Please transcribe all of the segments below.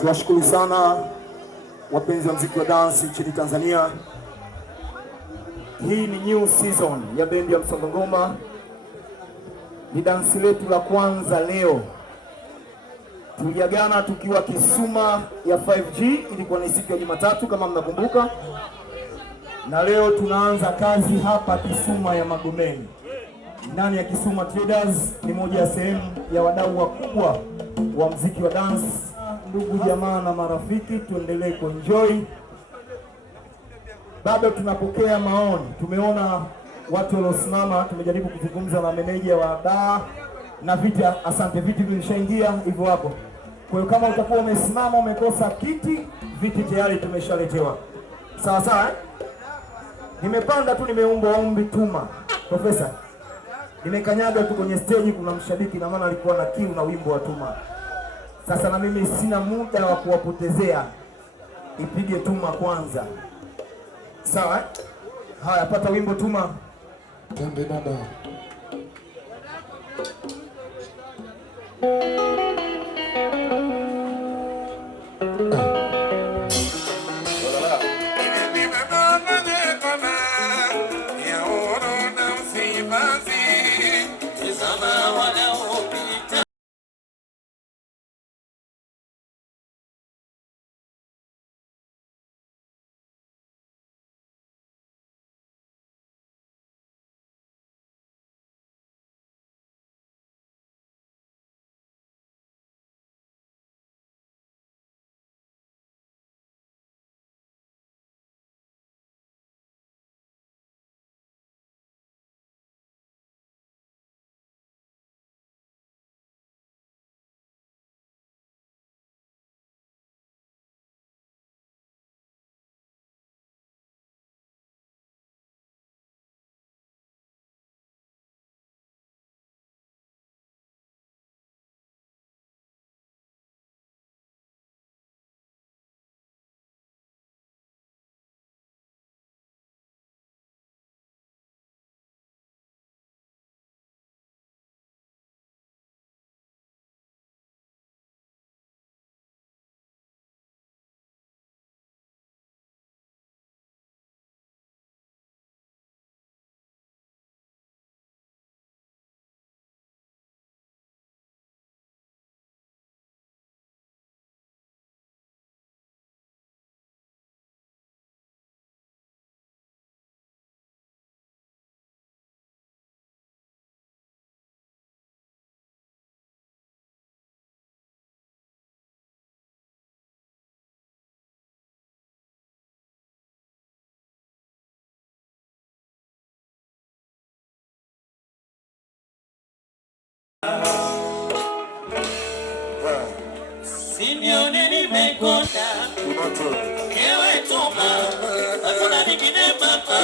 Tunashukuru sana wapenzi wa muziki wa dance nchini Tanzania. Hii ni new season ya bendi ya Msongo Ngoma. Ni dansi letu la kwanza leo. Tuliagana tukiwa Kisuma ya 5G, ilikuwa ni siku ya Jumatatu kama mnakumbuka. Na leo tunaanza kazi hapa Kisuma ya Magomeni. Ndani ya Kisuma Traders ni moja ya sehemu ya wadau wakubwa wa muziki wa dance. Ndugu jamaa na marafiki, tuendelee kuenjoy. Bado tunapokea maoni. Tumeona watu waliosimama, tumejaribu kuzungumza na meneja wa daa na viti. Asante, viti vilishaingia hivyo hapo. Kwa hiyo kama utakuwa umesimama umekosa kiti, viti tayari tumeshaletewa. Sawa sawa. Nimepanda tu, nimeomba ombi tuma. Profesa, nimekanyaga tu kwenye stage, kuna mshabiki na maana alikuwa na kiu na wimbo wa tuma. Sasa na mimi sina muda wa kuwapotezea. Ipige tuma kwanza. Sawa? Haya, pata wimbo tuma. Twende dada. Simeone nimekonda, ewe tuma, hakuna nyingine mama,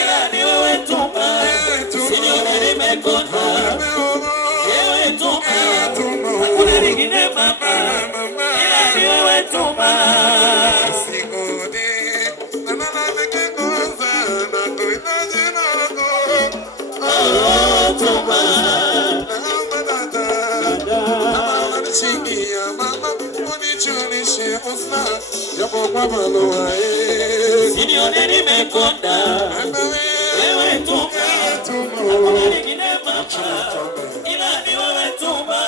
ila ni wewe tuma. Simeone nimekonda, ewe tuma, hakuna nyingine mama, ila ni wewe tuma. Oh tuma. Simeone nimekonda, ewe tuma, hakuna nyingine mama, ila ni wewe tuma.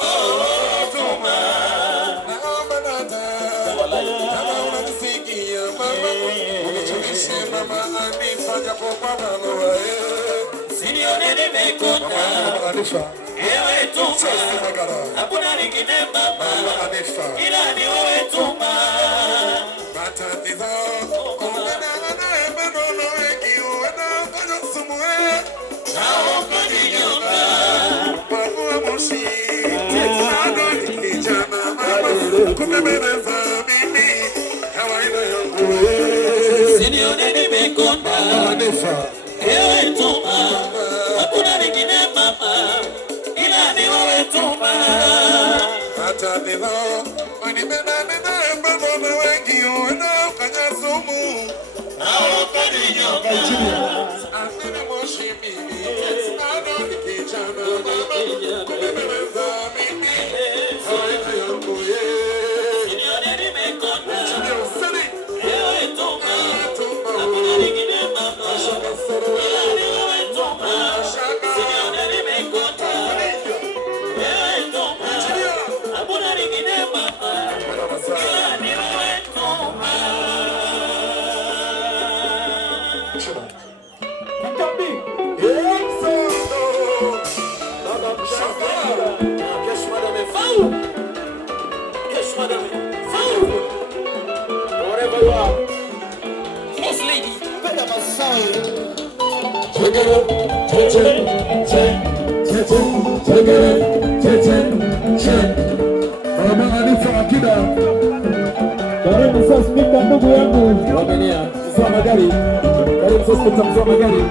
Oh tuma. Simeone nimekonda, ewe tuma, hakuna nyingine mama, ila ni wewe tuma. Naomba ninyonga, Simeone nimekonda, ewe tuma, hakuna nyingine mama, ila ni wewe tuma. Hata nilo wanipenda mbona wengi wanaokanya sumu, naomba ninyonga, asina moshi mimi Karibu sasa spika ndugu yangu. Wamenia. Mzee Magari. Karibu sasa spika Mzee Magari.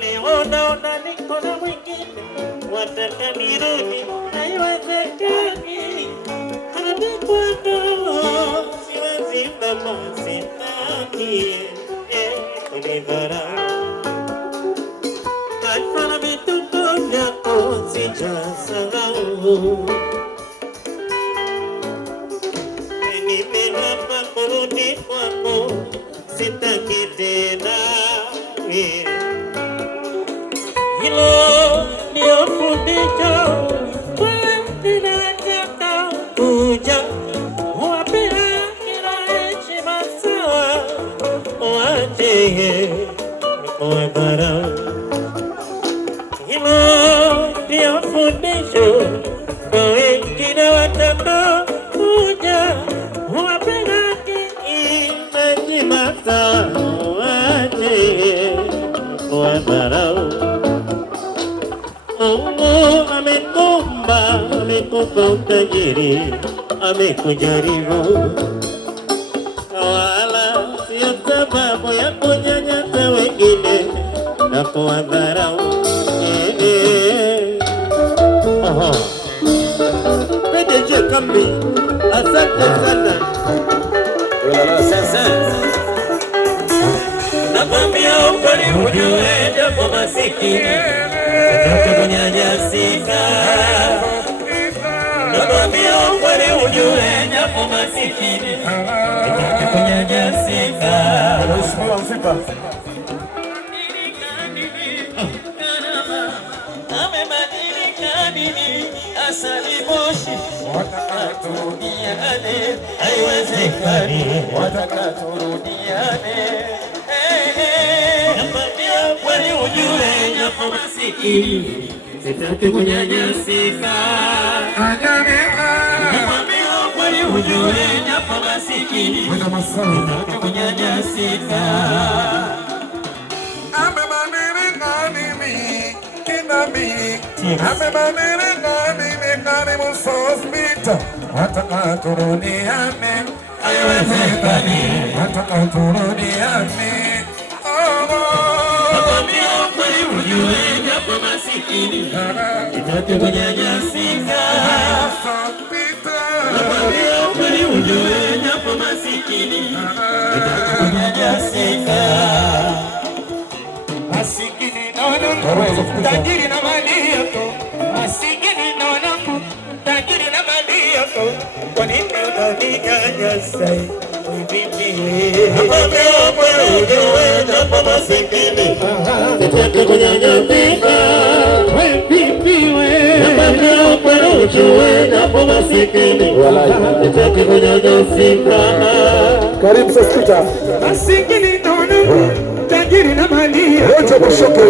Leo naona niko na mwingine, wataka nirudi, haiwezekani. Anakwenda, siwezi mama, sitaki, kunidharau. Kaifanya vituko vyako sijasahau. Nimehapa kurudi kwako, sitaki tena. Hilo ndio fundisho ninataka kuja kuwapea kila heshima sawa, wache kuwadharau. Hilo ndio fundisho kwa wengine wataka kuja kuwapea kila heshima sawa, wache dharau. Mungu amekumba, amekupa utajiri, amekujaribu, wala sio sababu ya kunyanyasa wengine na kuwadharau. PDG Kambi, asante sana. Sasa nakwambia ukweli ujue, japo masikini sitaki kunyanyasika. Nakwambia ukweli ujue, japo masikini sitaki kunyanyasika. Amebadilika nini? Asali moshi wataka turudiane, haiwezekani wataka turudiane. Nakwambia kweli ujue, japo masikini sitaki kunyanyasika. Nakwambia kweli ujue, japo masikini sitaki kunyanyasika. Amebadilika nini? Kinami amebadilika nini? Karibu hospitali wataka turudiane, Haiwezekani wataka turudiane. nakwambia kweli ujue, japo masikini sitaki kunyanyasika. Nakwambia kweli ujue, japo masikini sitaki kunyanyasika. Masikini naona tajiri na mali yako, masikini naona tajiri na mali yako, kwa nini unaninyanyasa hivi? Nakwambia kweli ujue, japo masikini sitaki kunyanyasika. Nakwambia kweli ujue, japo masikini sitaki kunyanyasika. Karibu Sasita. Masikini naona tajiri na mali yako, Wote mshoke.